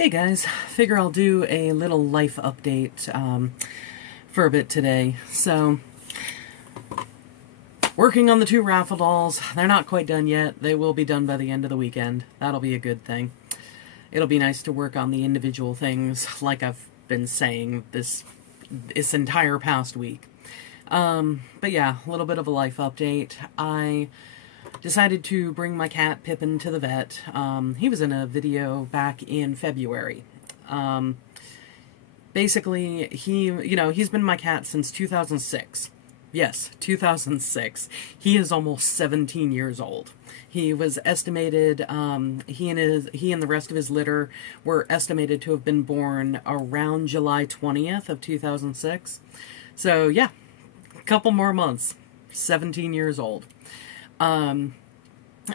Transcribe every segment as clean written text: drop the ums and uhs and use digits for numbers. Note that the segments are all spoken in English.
Hey guys, figure I'll do a little life update for a bit today. So, working on the two raffle dolls. They're not quite done yet. They will be done by the end of the weekend. That'll be a good thing. It'll be nice to work on the individual things like I've been saying this entire past week. But yeah, a little bit of a life update. I decided to bring my cat Pippin to the vet. He was in a video back in February. Basically, he's been my cat since 2006. Yes, 2006. He is almost 17 years old. He was estimated, he and the rest of his litter were estimated to have been born around July 20th of 2006. So yeah, a couple more months. 17 years old.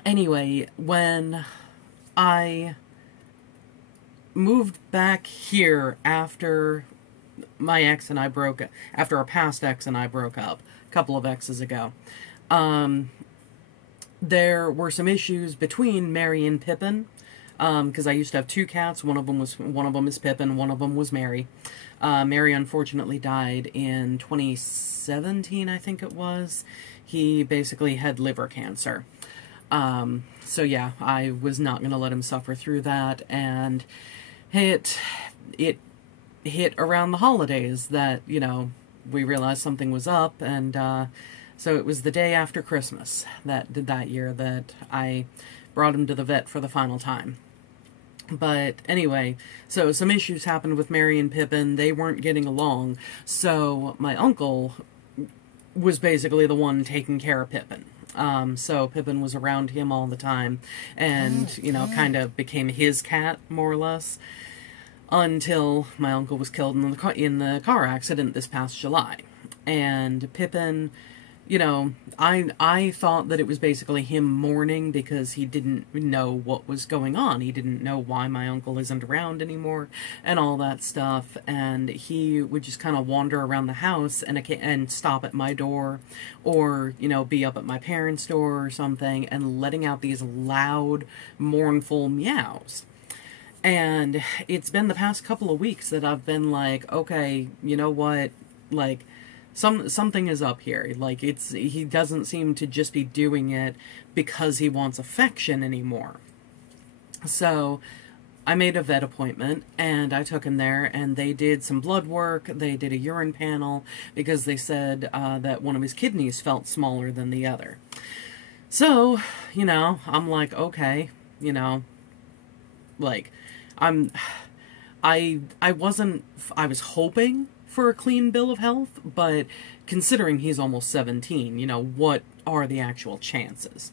Anyway, when I moved back here after after our past ex and I broke up, a couple of exes ago, there were some issues between Mary and Pippin, because I used to have two cats. One of them is Pippin, one of them was Mary. Mary unfortunately died in 2017, I think it was. He basically had liver cancer. So yeah, I was not going to let him suffer through that, and it hit around the holidays that, we realized something was up, and, so it was the day after Christmas that year that I brought him to the vet for the final time. But anyway, so some issues happened with Mary and Pippin. They weren't getting along, so my uncle was basically the one taking care of Pippin. So Pippin was around him all the time, and, kind of became his cat, more or less, until my uncle was killed in the car accident this past July. And Pippin, I thought that it was basically him mourning because he didn't know what was going on. He didn't know why my uncle isn't around anymore and all that stuff. And he would just kind of wander around the house and stop at my door, or, be up at my parents' door or something, and letting out these loud, mournful meows. And it's been the past couple of weeks that I've been like, okay, you know what, like, something is up here. Like, he doesn't seem to just be doing it because he wants affection anymore. So I made a vet appointment, and I took him there, and they did some blood work. They did a urine panel because they said that one of his kidneys felt smaller than the other. So, I'm like, okay, like, I was hoping for a clean bill of health, but considering he's almost 17, what are the actual chances?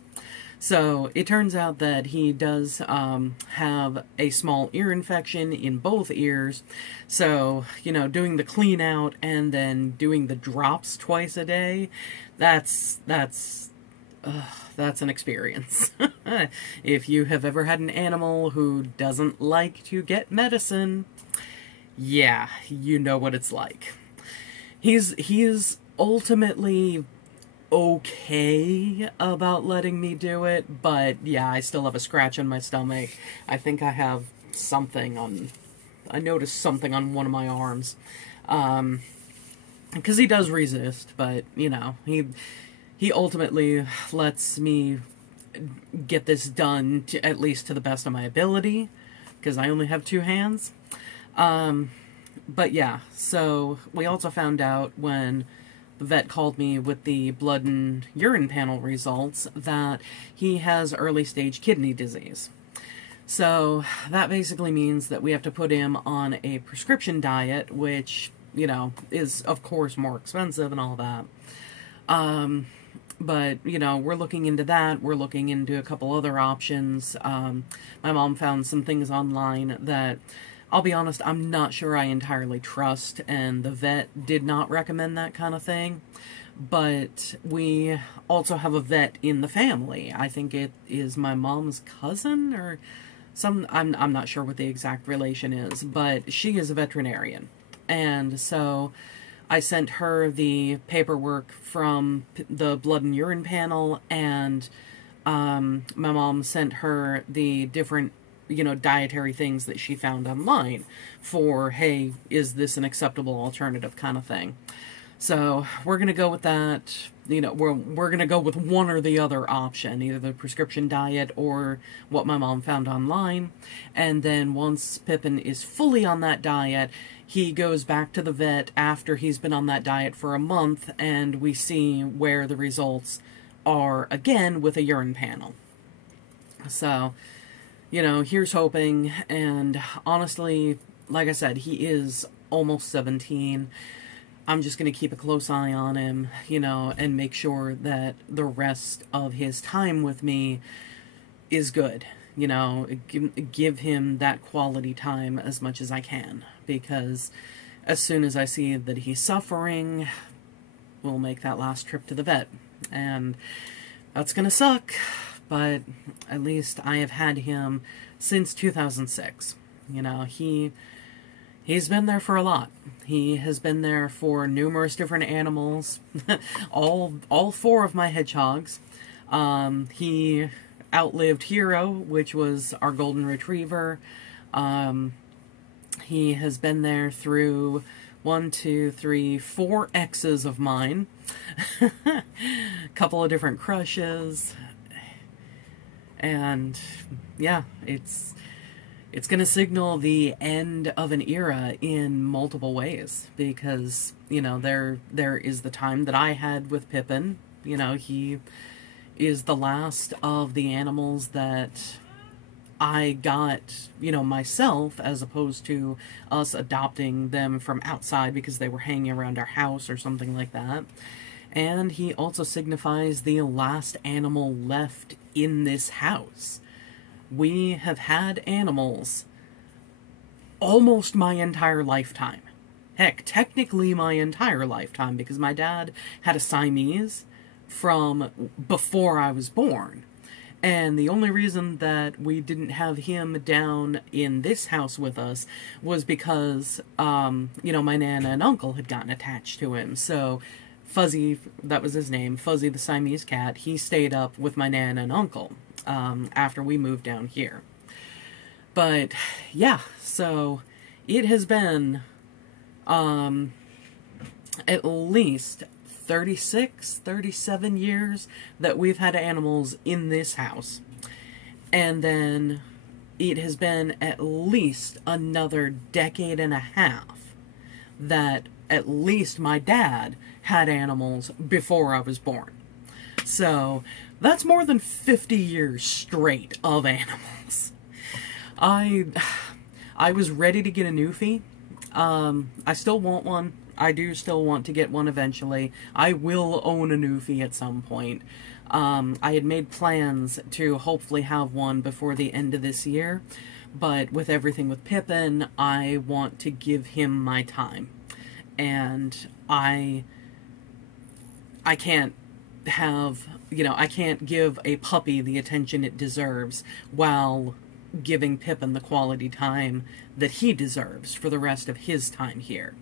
So it turns out that he does have a small ear infection in both ears. So, doing the clean out and then doing the drops twice a day, that's an experience. If you have ever had an animal who doesn't like to get medicine, yeah, you know what it's like. He's ultimately okay about letting me do it, but yeah, I still have a scratch on my stomach. I think I have I noticed something on one of my arms. Because he does resist, but, he ultimately lets me get this done at least to the best of my ability, because I only have two hands. But yeah, so we also found out when the vet called me with the blood and urine panel results that he has early stage kidney disease. So that basically means that we have to put him on a prescription diet, which, is of course more expensive and all that. But, we're looking into that. We're looking into a couple other options. My mom found some things online that, I'll be honest, I'm not sure I entirely trust, and the vet did not recommend that kind of thing. But we also have a vet in the family. I think it is my mom's cousin, or I'm not sure what the exact relation is, but she is a veterinarian. And so I sent her the paperwork from the blood and urine panel, and my mom sent her the different dietary things that she found online for, hey, is this an acceptable alternative kind of thing. So we're going to go with that. We're going to go with one or the other option, either the prescription diet or what my mom found online. And then once Pippin is fully on that diet, he goes back to the vet after he's been on that diet for a month, and we see where the results are again with a urine panel. So, here's hoping. And honestly, like I said, he is almost 17. I'm just going to keep a close eye on him, and make sure that the rest of his time with me is good. Give him that quality time as much as I can, because as soon as I see that he's suffering, we'll make that last trip to the vet. And that's going to suck, but at least I have had him since 2006. He's been there for a lot. He has been there for numerous different animals, all 4 of my hedgehogs. He outlived Hero, which was our golden retriever. He has been there through 1, 2, 3, 4 exes of mine. Couple of different crushes. And yeah, it's going to signal the end of an era in multiple ways, because, there is the time that I had with Pippin. He is the last of the animals that I got, myself, as opposed to us adopting them from outside because they were hanging around our house or something like that. And he also signifies the last animal left in this house. We have had animals almost my entire lifetime. Heck, technically my entire lifetime, because my dad had a Siamese from before I was born. And the only reason that we didn't have him down in this house with us was because, my Nana and uncle had gotten attached to him. So Fuzzy, that was his name, Fuzzy the Siamese cat, he stayed up with my Nana and uncle after we moved down here. But yeah, so it has been at least 36, 37 years that we've had animals in this house. And then it has been at least another decade and a half that at least my dad had animals before I was born. So that's more than 50 years straight of animals. I was ready to get a Newfie. I still want one. I do still want to get one eventually. I will own a Newfie at some point. I had made plans to hopefully have one before the end of this year, but with everything with Pippin, I want to give him my time. And I can't have, I can't give a puppy the attention it deserves while giving Pippin the quality time that he deserves for the rest of his time here.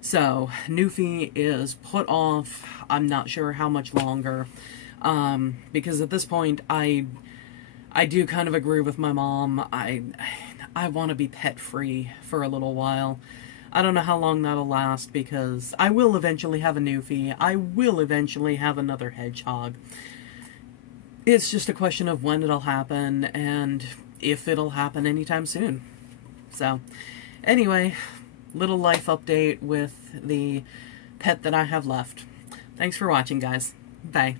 So, Newfie is put off, I'm not sure how much longer, because at this point, I do kind of agree with my mom. I want to be pet-free for a little while. I don't know how long that'll last, because I will eventually have a Newfie. I will eventually have another hedgehog. It's just a question of when it'll happen, and if it'll happen anytime soon. So, anyway, little life update with the pet that I have left. Thanks for watching, guys. Bye.